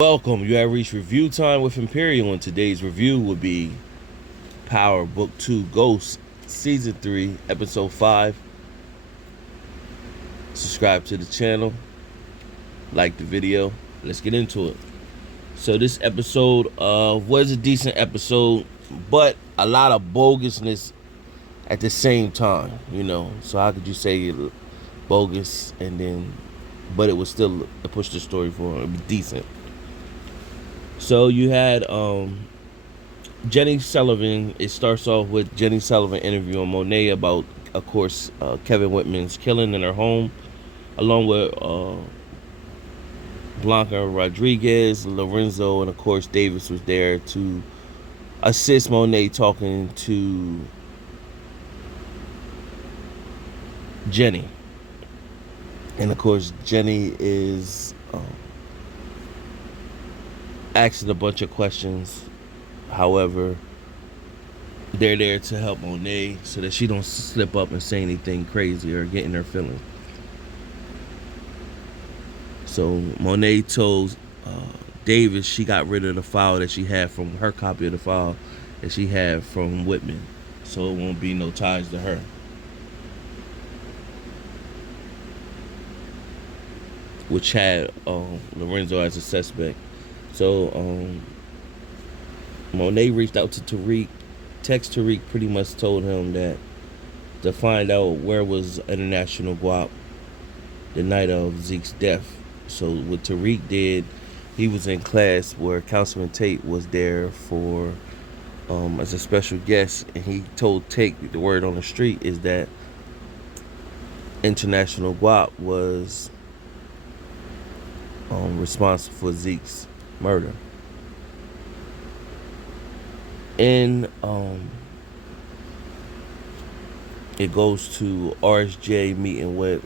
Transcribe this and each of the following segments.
Welcome. You have reached review time with Imperial, and today's review will be Power Book 2 Ghost Season 3, Episode 5. Subscribe to the channel, like the video. Let's get into it. So this episode was a decent episode, but a lot of bogusness at the same time, So how could you say bogus but it was still to push the story forward. It was decent. So you had Jenny Sullivan. It starts off with Jenny Sullivan interviewing Monet about, of course, Kevin Whitman's killing in her home, along with Blanca Rodriguez, Lorenzo, and of course Davis was there to assist Monet talking to Jenny. And of course Jenny is asking a bunch of questions. However, they're there to help Monet so that she don't slip up and say anything crazy or get in her feelings. So Monet told Davis she got rid of the file that she had from her copy of the file that she had from Whitman, so it won't be no ties to her. Which had Lorenzo as a suspect. So Monet reached out to Tariq. Tariq pretty much told him that to find out where was International Guap the night of Zeke's death. So what Tariq did, he was in class where Councilman Tate was there for as a special guest, and he told Tate the word on the street is that International Guap was responsible for Zeke's murder. And it goes to RSJ meeting with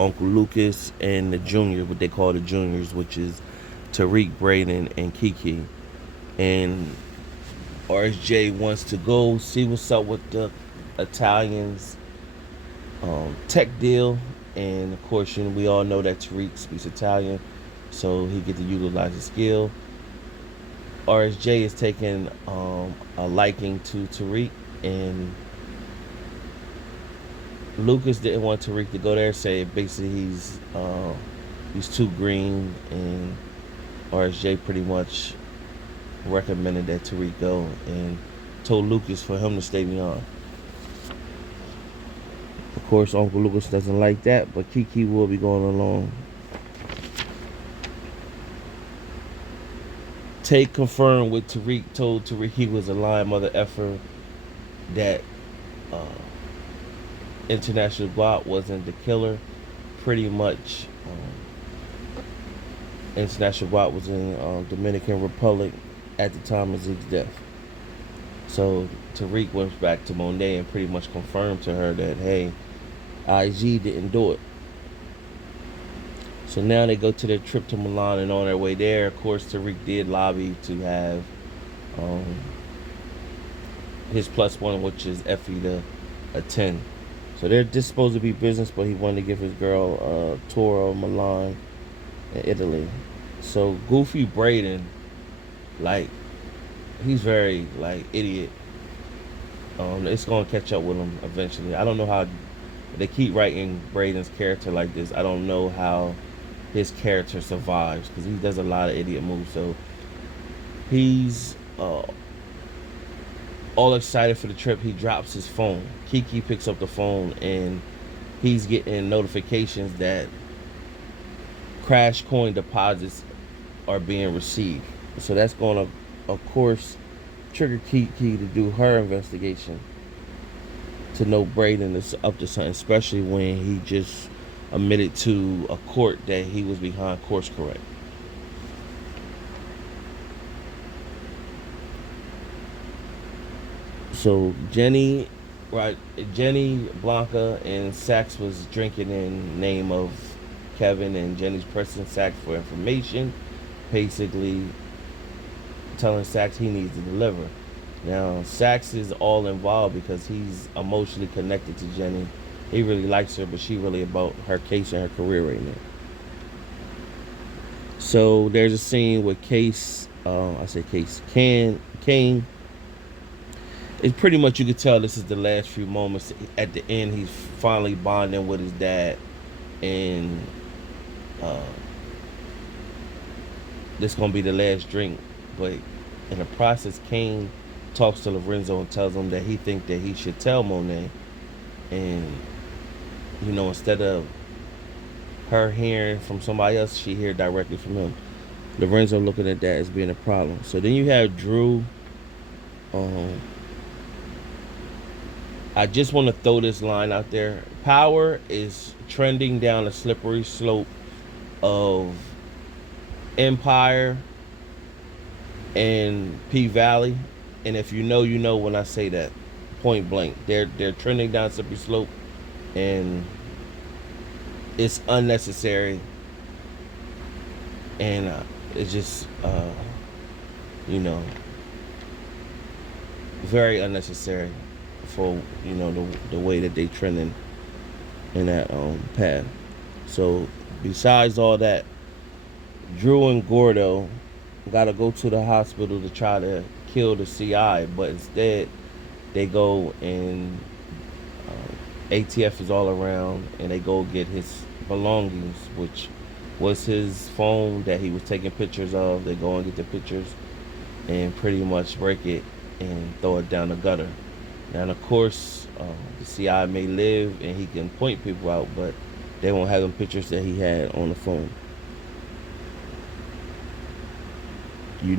Uncle Lucas and the junior, what they call the juniors, which is Tariq, Braden, and Kiki. And RSJ wants to go see what's up with the Italians tech deal. And of course, we all know that Tariq speaks Italian, so he get to utilize his skill. RSJ is taking a liking to Tariq, and Lucas didn't want Tariq to go there, say basically he's too green, and RSJ pretty much recommended that Tariq go and told Lucas for him to stay beyond. Of course, Uncle Lucas doesn't like that, but Kiki will be going along. Tate confirmed with Tariq, told Tariq he was a lying mother effer, that International Guap wasn't the killer. Pretty much, International Guap was in Dominican Republic at the time of Zeke's death. So Tariq went back to Monet and pretty much confirmed to her that, hey, IG didn't do it. So now they go to their trip to Milan, and on their way there, of course, Tariq did lobby to have his +1, which is Effie, to attend. So they're just supposed to be business, but he wanted to give his girl a tour of Milan and Italy. So Goofy Braden, he's very idiot. It's gonna catch up with him eventually. I don't know how they keep writing Braden's character like this. I don't know how his character survives, because he does a lot of idiot moves. So he's all excited for the trip. He drops his phone. Kiki picks up the phone, and he's getting notifications that Crash Coin deposits are being received. So that's going to, of course, trigger Kiki to do her investigation to know Braden is up to something, especially when he just admitted to a court that he was behind course correct. So Jenny, Blanca, and Sax was drinking in name of Kevin, and Jenny's pressing Sax for information, basically telling Sax he needs to deliver. Now, Sax is all involved because he's emotionally connected to Jenny. He really likes her, but she really about her case and her career right now. So there's a scene with Case, I say Case, Kane. It's pretty much, you could tell this is the last few moments. At the end, he's finally bonding with his dad, and uh, this gonna be the last drink. But in the process, Kane talks to Lorenzo and tells him that he think that he should tell Monet, and instead of her hearing from somebody else, she hear directly from him. Lorenzo looking at that as being a problem. So then you have Drew. Um, I just want to throw this line out there. Power is trending down a slippery slope of Empire and P Valley, and if you know, you know when I say that, point blank. They're trending down a slippery slope, and it's unnecessary, and it's just you know very unnecessary for the way that they trending in that path. So besides all that, Drew and Gordo got to go to the hospital to try to kill the CI, but instead they go and ATF is all around, and they go get his belongings, which was his phone that he was taking pictures of. They go and get the pictures and pretty much break it and throw it down the gutter. Now, of course, the CI may live and he can point people out, but they won't have them pictures that he had on the phone. You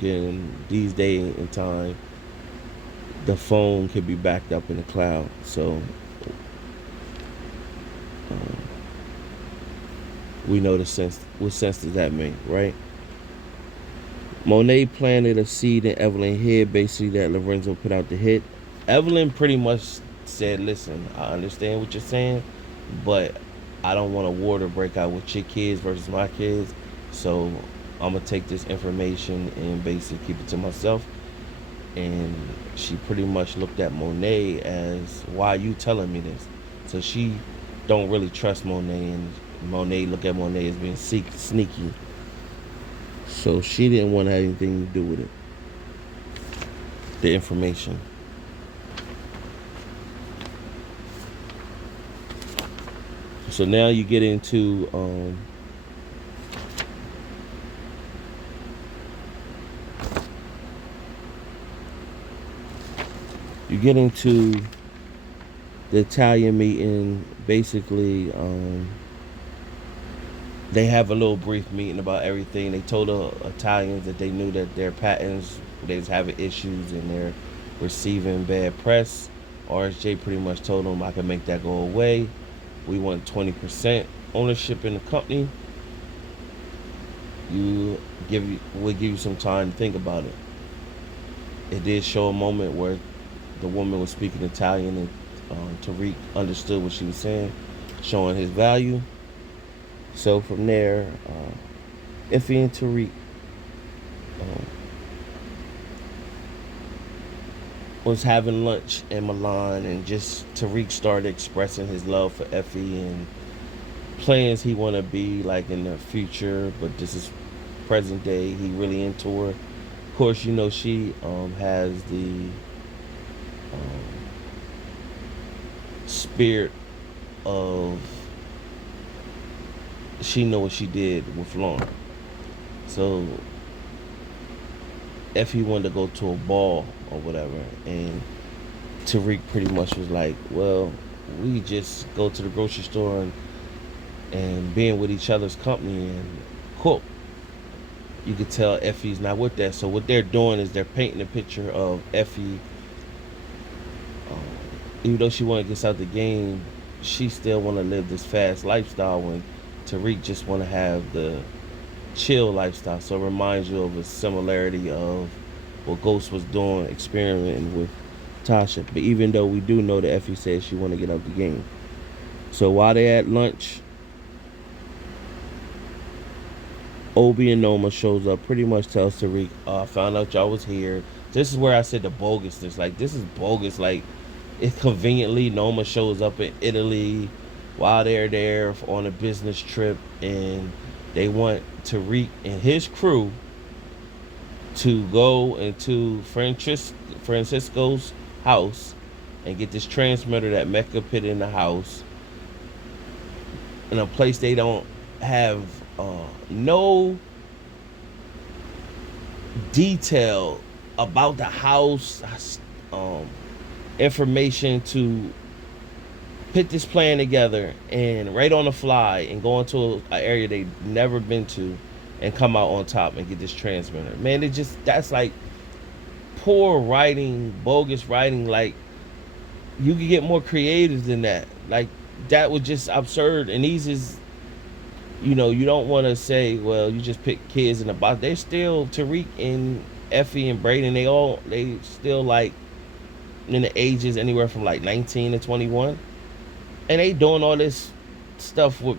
can, these days in time, the phone can be backed up in the cloud. So we know the sense. What sense does that make, right? Monet planted a seed in Evelyn's head, basically, that Lorenzo put out the hit. Evelyn pretty much said, listen, I understand what you're saying, but I don't want a war to break out with your kids versus my kids, so I'm going to take this information and basically keep it to myself. And she pretty much looked at Monet as, why are you telling me this? So she don't really trust Monet, and Monet look at Monet as being sneaky. So she didn't want to have anything to do with it. The information. So now you get into the Italian meeting. Basically, they have a little brief meeting about everything. They told the Italians that they knew that their patents, they was having issues and they're receiving bad press. RSJ pretty much told them, I can make that go away. We want 20% ownership in the company. We'll give you some time to think about it. It did show a moment where the woman was speaking Italian, and Tariq understood what she was saying, showing his value. So from there, Effie and Tariq was having lunch in Milan, and just Tariq started expressing his love for Effie and plans he want to be like in the future, but this is present day. He really into her. Of course, she has the spirit of, she know what she did with Lauren. So Effie wanted to go to a ball or whatever, and Tariq pretty much was like, well, we just go to the grocery store and being with each other's company and cook. You could tell Effie's not with that. So what they're doing is they're painting a picture of Effie. Even though she want to get out the game, she still want to live this fast lifestyle, when Tariq just want to have the chill lifestyle. So it reminds you of a similarity of what Ghost was doing, experimenting with Tasha. But even though we do know that Effie says she want to get out the game. So while they at lunch, Obi and Noma shows up, pretty much tells Tariq, I found out y'all was here. This is where I said the bogusness. Like, this is bogus. Like, it conveniently, Noma shows up in Italy while they're there on a business trip, and They want Tariq and his crew to go into Francisco's house and get this transmitter that Mecca put in the house in a place they don't have no detail about the house, um, information to put this plan together and right on the fly and go into an area they've never been to and come out on top and get this transmitter. Man, it just that's like poor writing, bogus writing. Like you could get more creative than that. Like that was just absurd. And these is, you don't want to say, well, you just pick kids in the box. They're still Tariq and Effie and Braden. They still like in the ages anywhere from like 19 to 21, and they doing all this stuff with.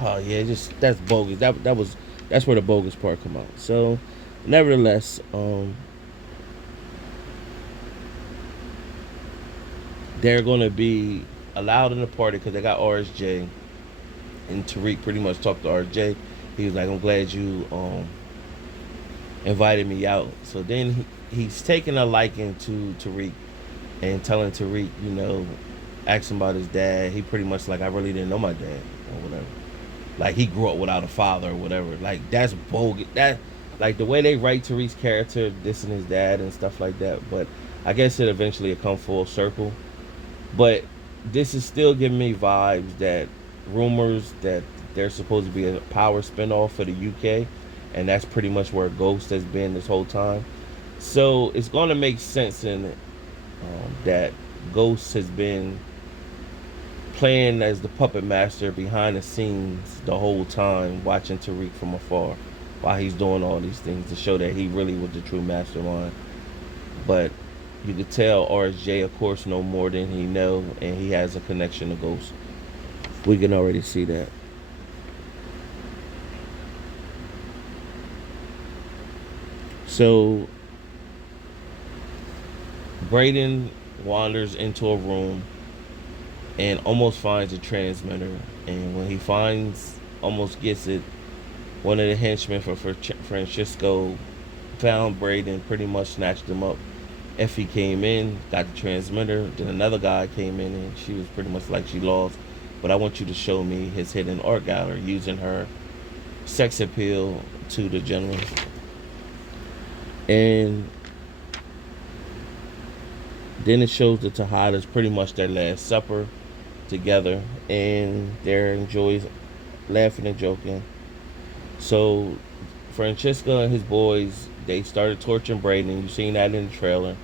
Oh yeah, just that's bogus. That's where the bogus part come out. So, nevertheless, they're gonna be allowed in the party because they got RSJ, and Tariq pretty much talked to RSJ. He was like, "I'm glad you invited me out." So then he's taking a liking to Tariq and telling Tariq, asking about his dad. He pretty much like, I really didn't know my dad or whatever. Like he grew up without a father or whatever. Like that's bogus. That like the way they write Tariq's character, dissing his dad and stuff like that. But I guess it eventually will come full circle. But this is still giving me vibes that rumors that there's supposed to be a Power spinoff for the UK, and that's pretty much where Ghost has been this whole time. So it's going to make sense in that Ghost has been playing as the puppet master behind the scenes the whole time, watching Tariq from afar while he's doing all these things to show that he really was the true mastermind. But you could tell RSJ, of course, know more than he know, and he has a connection to Ghost. We can already see that. So Braden wanders into a room and almost finds a transmitter. And when he almost gets it, one of the henchmen for Francisco found Braden, pretty much snatched him up. Effie came in, got the transmitter. Then another guy came in, and she was pretty much like she lost. But I want you to show me his hidden art gallery, using her sex appeal to the gentleman. And then it shows the Tejadas pretty much their last supper together, and they're enjoying laughing and joking. So Francesca and his boys, they started torturing Braden. You've seen that in the trailer,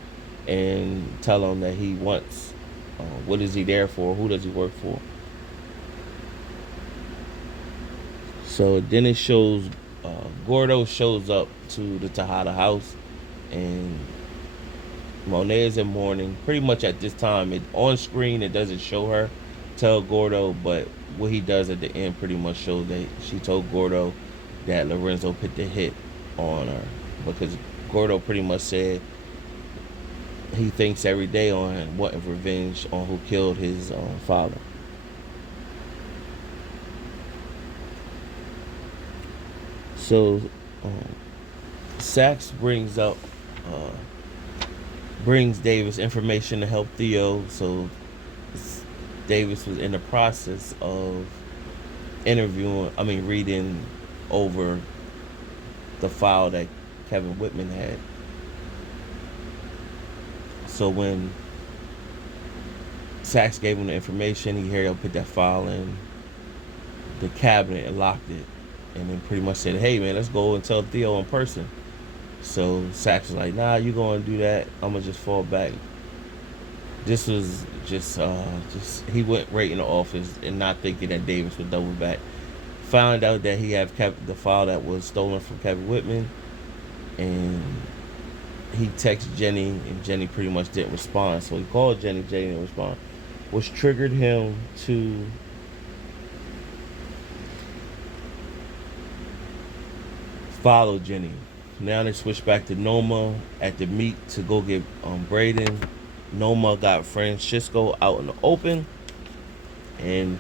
and tell him that he wants. What is he there for? Who does he work for? So then it shows Gordo shows up to the Tejada house, and Monet is in mourning. Pretty much at this time, on screen it doesn't show her tell Gordo, but what he does at the end pretty much shows that she told Gordo that Lorenzo put the hit on her, because Gordo pretty much said he thinks every day on wanting revenge on who killed his father. So Sax brings Davis information to help Theo. So Davis was in the process of reading over the file that Kevin Whitman had. So when Sax gave him the information, he heard him put that file in the cabinet and locked it, and then pretty much said, "Hey man, let's go and tell Theo in person." So Sax was like, "Nah, you go and do that. I'm gonna just fall back." This was just he went right in the office and not thinking that Davis would double back. Found out that he had kept the file that was stolen from Kevin Whitman, and he texted Jenny, and Jenny pretty much didn't respond. So he called Jenny didn't respond, which triggered him to follow Jenny. Now they switch back to Noma at the meet to go get Braden. Noma got Francisco out in the open and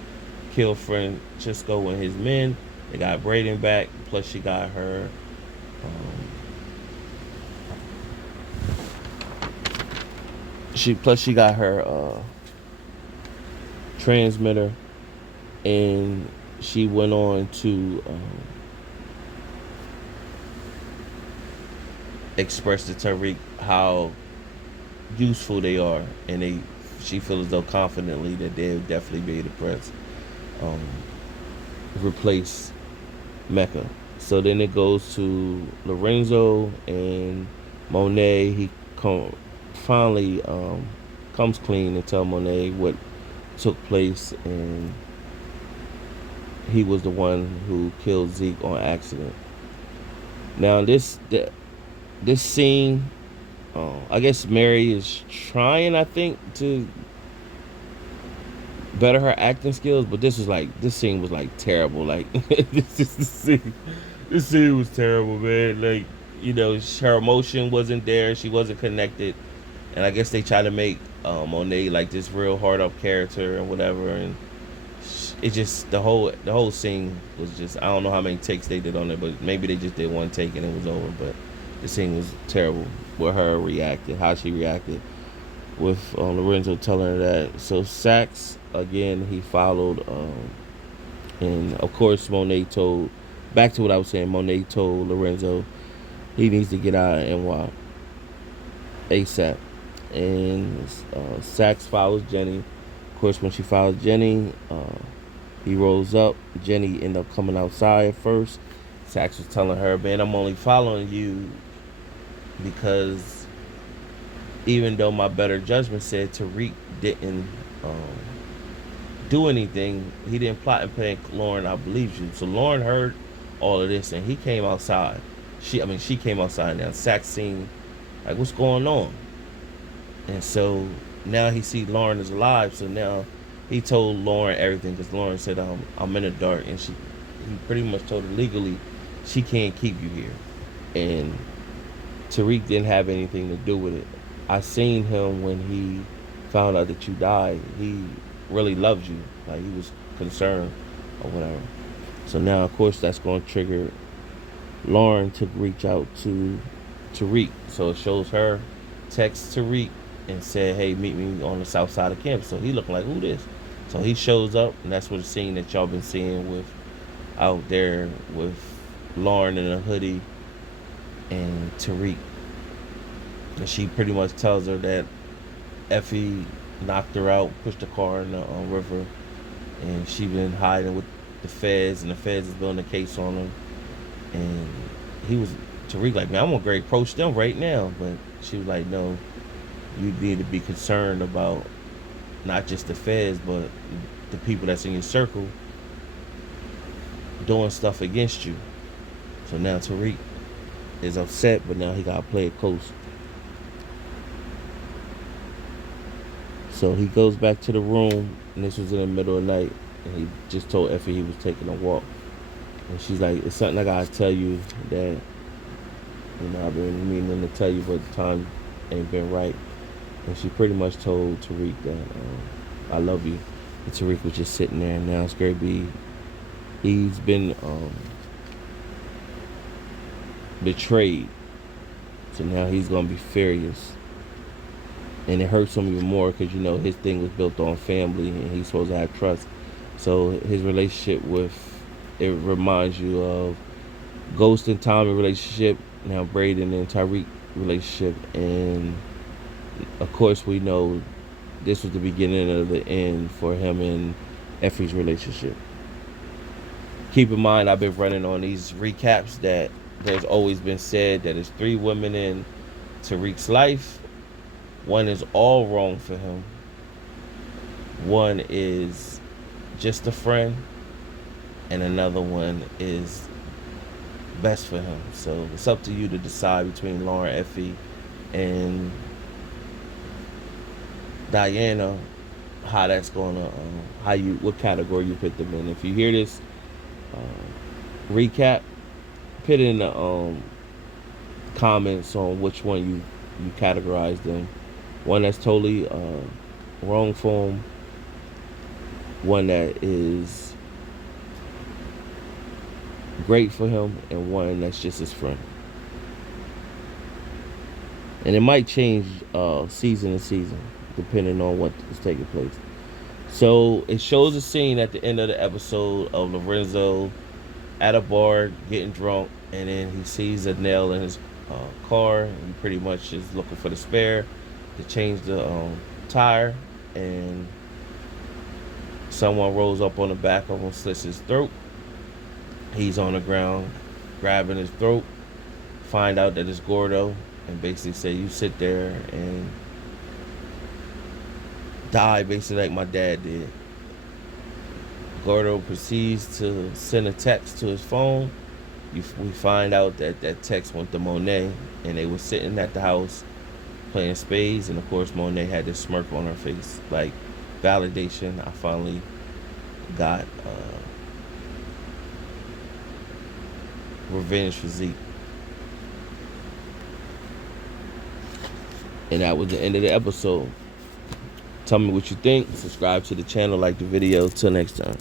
killed Francisco and his men. They got Braden back. Plus she got her. She got her transmitter, and she went on to express to Tariq how useful they are, and she feels as though confidently that they'll definitely be able to um, replace Mecca. So then it goes to Lorenzo and Monet. He finally comes clean and tell Monet what took place, and he was the one who killed Zeke on accident. Now this scene, I guess Mary is trying, I think, to better her acting skills, but this scene was like terrible. Like this scene was terrible, man. Like, her emotion wasn't there. She wasn't connected, and I guess they try to make Monet like this real hard up character and whatever, and it just the whole scene was just, I don't know how many takes they did on it, but maybe they just did one take and it was over. But the scene was terrible with her reacting, how she reacted with Lorenzo telling her that. So Sax again, he followed, and of course Monet told, back to what I was saying, Monet told Lorenzo he needs to get out of NY ASAP, and Sax follows Jenny. Of course, when she follows Jenny, he rolls up. Jenny ended up coming outside at first. Sax was telling her, "Man, I'm only following you because even though my better judgment said Tariq didn't do anything, he didn't plot and plan. Lauren, I believe you." So Lauren heard all of this and he came outside. She came outside now. Sax seen like what's going on, and so now he see Lauren is alive. So now he told Lauren everything because Lauren said, "I'm in the dark," and he pretty much told her legally she can't keep you here, and Tariq didn't have anything to do with it. I seen him when he found out that you died. He really loves you. Like, he was concerned or whatever. So now, of course, that's going to trigger Lauren to reach out to Tariq. So it shows her text Tariq and said, "Hey, meet me on the south side of campus." So he looking like, who this? So he shows up, and that's what the scene that y'all been seeing with out there with Lauren in a hoodie and Tariq. And she pretty much tells her that Effie knocked her out, pushed the car in the river, and she been hiding with the feds, and the feds is building a case on her. And Tariq like, "Man, I'm gonna go approach them right now," but she was like, "No, you need to be concerned about not just the feds, but the people that's in your circle doing stuff against you." So now Tariq is upset, but now he gotta play it close. So he goes back to the room, and this was in the middle of the night, and he just told Effie he was taking a walk. And she's like, "It's something I gotta tell you that, I've been meaning to tell you, but the time ain't been right." And she pretty much told Tariq that, "I love you." And Tariq was just sitting there, and now it's going to be, he's been betrayed. So now he's going to be furious. And it hurts him even more because, his thing was built on family and he's supposed to have trust. So his relationship it reminds you of Ghost and Tommy relationship, now Braden and Tariq relationship. And of course we know this was the beginning of the end for him and Effie's relationship. Keep in mind, I've been running on these recaps that there's always been said that there's 3 women in Tariq's life. One is all wrong for him. One is just a friend. And another one is best for him. So it's up to you to decide between Lauren, Effie, and Diana, how that's gonna, what category you put them in. If you hear this recap, put in the comments on which one you categorize them. One that's totally wrong for him. One that is great for him and one that's just his friend. And it might change season to season depending on what is taking place. So it shows a scene at the end of the episode of Lorenzo at a bar getting drunk, and then he sees a nail in his car. And he pretty much is looking for the spare to change the tire, and someone rolls up on the back of him, slits his throat. He's on the ground, grabbing his throat. Find out that it's Gordo, and basically say, "You sit there and die, basically like my dad did." Gordo proceeds to send a text to his phone. We find out that that text went to Monet, and they were sitting at the house playing spades, and of course Monet had this smirk on her face, like validation. I finally got revenge for Zeke. And that was the end of the episode. Tell me what you think. Subscribe to the channel, like the video. Till next time.